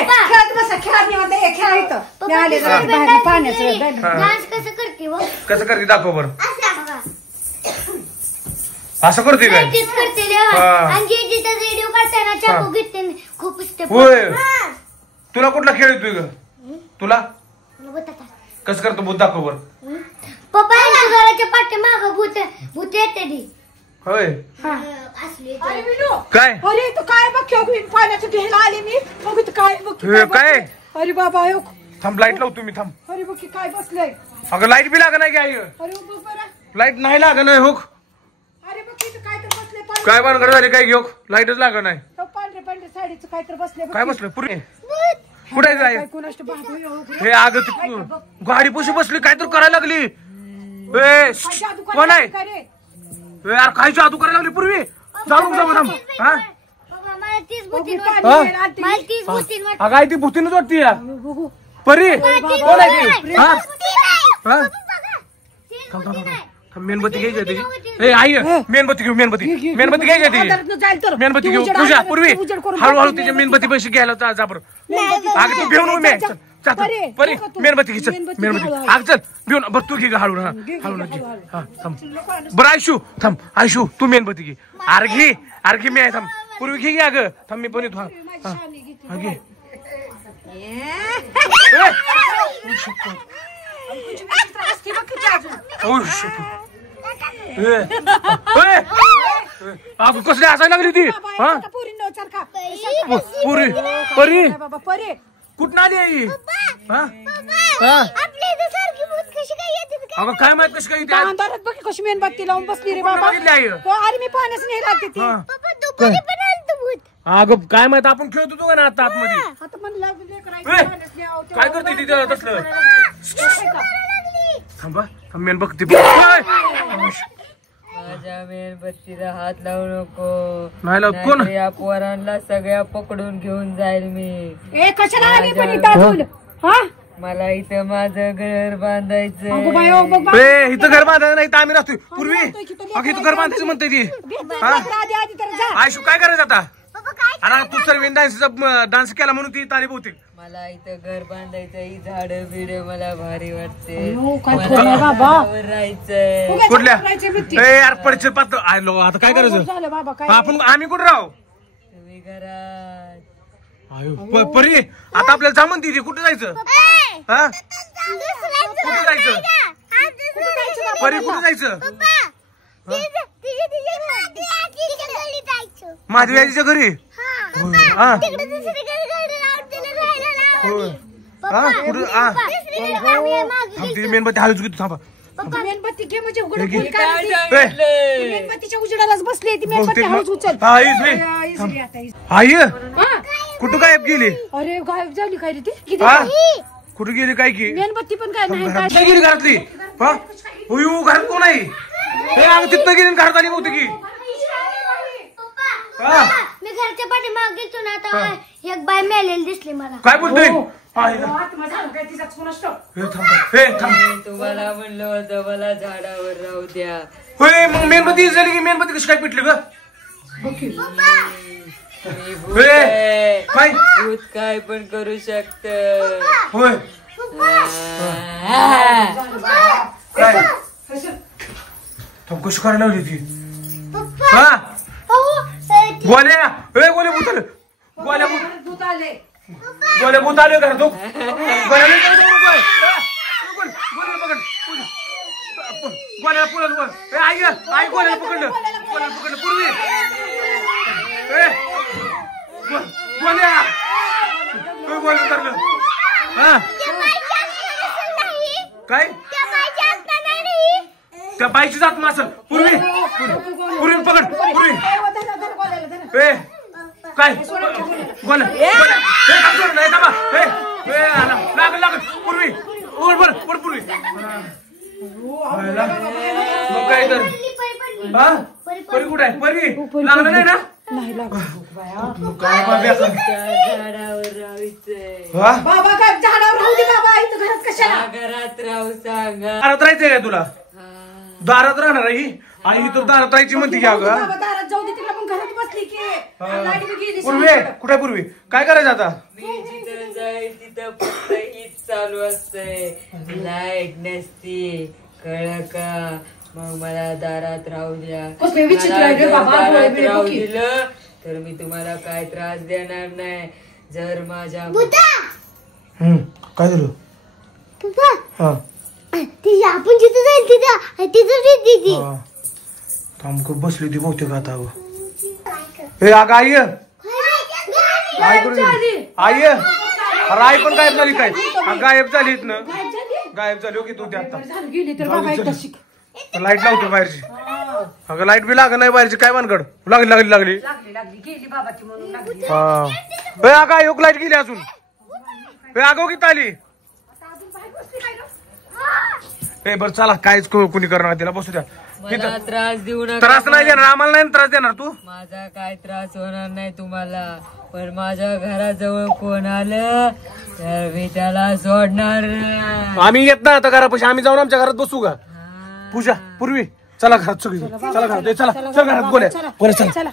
खेळत बसा खेळत निवांत खेळा इथं मी आले जरा बाहेर पाण्याचं डान्स कसं करते व कसं करते दाखव बरं असं करते काय तेच करते रे आणि जे जिथं रेडिओ करताना चाकू घेते खूप स्टेप होय तुला कुठला खेळ येतोय ग तुला कसं करतो भूत दाखव बरं पप्पा यांच्या घराच्या पाठीमागं भूत येते ती होय अरे विनू काय अरे तू काय बघ मी पाण्याचं घ्यायला आले मी बघ तू काय बघ काय अरे बाबा हो थांब लाईट लावतो मी थांब अरे बघ काय बसलंय अगं लाईट बी लाग नाही काय अरे बघ बरं लाईट नाही लाग नाही हो अरे बघ तू काय तर बसले काय भानगड झाली काय घेऊ लाईटच लाग नाही पांढरे पांढरे साडीचं काय तर बसले काय बसलं पुढे कुठे जाय हे अगं तू गाडी पशी बसली काय तर करायला लागली कोण आहे यार काय जादू करायला लागली पूर्वी जाऊ थांब हा काय ती भूतीनच वाटती या परी कोण आहे ती हा मेणबत्ती घ्यायची त्याची ए आई मेणबत्ती घेऊ मेणबत्ती घ्यायची त्याची मेणबत्ती घेऊ पूजा पूर्वी हळूहळू त्याच्या मेणबत्ती पैसे घ्यायला जा बरं अगं तू घेऊन मी परी मेणबत्ती घे चल मेणबत्ती आग चल घेऊन बरं तू घे हळू हा हळू घे हा थांब बरं आयशू थांब आयशू तू मेणबत्ती घे अर्घी मी आहे थांब पूर्वी घे अगं थांब मी पण येतो हा घे अगं कसली हसायला लागली ती हा पुरी परी कुठं आली आई अगं काय माहित कशी काय अंधारात बघ कशी मेणबत्ती लावून बसली रे बाबा अरे मी पाण्याच नाही लागते ती अगं काय माहित आपण खेळत होतो का ना आता आतमध्ये काय करते तिथे तसलं थांबा थांब बघते माझ्या मेणबत्तीला हात लावू नको नाही लावत कोण या पोरांना सगळ्या पकडून घेऊन जाईल मी कशाला आली पण इथं हा मला इथं माझं घर बांधायचं इथं घर बांधायचं नाही आम्ही राहतोय पूर्वी अगं इथं घर बांधायचं म्हणते ती आयशू काय करायचं आता अरे तू तर डान्स केला म्हणून ती तारी बहुतेक मला इथं घर बांधायचं ही झाड बिड मला भारी वाटते राहायचंय कुठल्या यार पडचे पात्र आलो आता काय करायचं आपण आम्ही कुठं राहू तुम्ही घरात परी आता आपल्याला जामन ती कुठं जायचं हा कुठं जायचं परी कुठं जायचं माझ्या आजीच्या घरी हा कुठं मेणबत्ती हळूच घेतो थांबा मेणबत्ती घे म्हणजे मेणबत्तीच्या उजेडालाच बसली ती मेणबत्ती हळूच उचल आई कुठं गायब गेली अरे गायब झाली काय रे ती कुठं गेली काय की मेणबत्ती पण काय नाही गेली घरातली घरात कोण आहे तिथं गेली घरात आली होती की मी घरच्या पाठीमागे गेलतो ना आता एक बाय मेलेली दिसली मला काय बोलतोय तुम्हाला म्हणलं होतं मला झाडावर राहू द्या होय मग मेणबत्ती झाली की मेणबत्ती कशी काय पिटली ग भूत काय पण करू शकत होय काय कशी करायला लावली ती हा गोल्या गोले भूत आले गोल्या भूत आले घर तो गोल्याला पुढे आई आई गोल्याला पकडलं पूर्वी गोल्या गोल्या धरलं हा काय त्या बाईची जात नसल पूर्वी पकड पूर्वी काय लागल पूर्वी पूर्वी काय तर परी कुठे आहे परी लागलं नाही ना बाबा काय झाडावर राहू दे बाबा इथं घरात कशाला घरात राहू सांगा दारात राहायचंय काय तुला दारात राहणार आहे ही आणि ही तर दारात राहायची म्हणते घ्या ग दारात जाऊ दे तिला पण घरात बसली की पूर्वी कुठे पूर्वी काय करायचं आता मी जिथं आहे तिथं फक्त हीच चालू असतंय, लाईट नसती, कळ का? मग मला दारात राहू द्या. दारात राहू दिलं तर मी तुम्हाला काय त्रास देणार नाही. जर माझ्या काय झालं पप्पा ती आपण जिथे जाईल तिथं थांब बसली ती बहुतेक आता. हे अगं आई आई करून आई अरे आई पण गायब झाली काय? गायब झाली इथनं, गायब झाली हो की तू ते आता. लाईट लावतो बाहेरची. अगं लाईट बी लाग नाही बाहेरची. काय मानगड लागली लागली लागली हा. अगं योग लाईट गेली अजून. अगो किती आली. हे बरं चला काहीच कुणी करणार तिला. बसू द्या. मला त्रास देऊ नका. त्रास नाही देणार आम्हाला. नाही त्रास देणार तू. माझा काय त्रास होणार नाही तुम्हाला, पण माझ्या घराजवळ कोण आलं तर मी त्याला सोडणार नाही. आम्ही येत नाही आता घरापाशी. आम्ही जाऊन आमच्या घरात बसू का? पूजा पूर्वी चला घरात सगळी. चला घरात. चला चला घरात. बोला चला चला.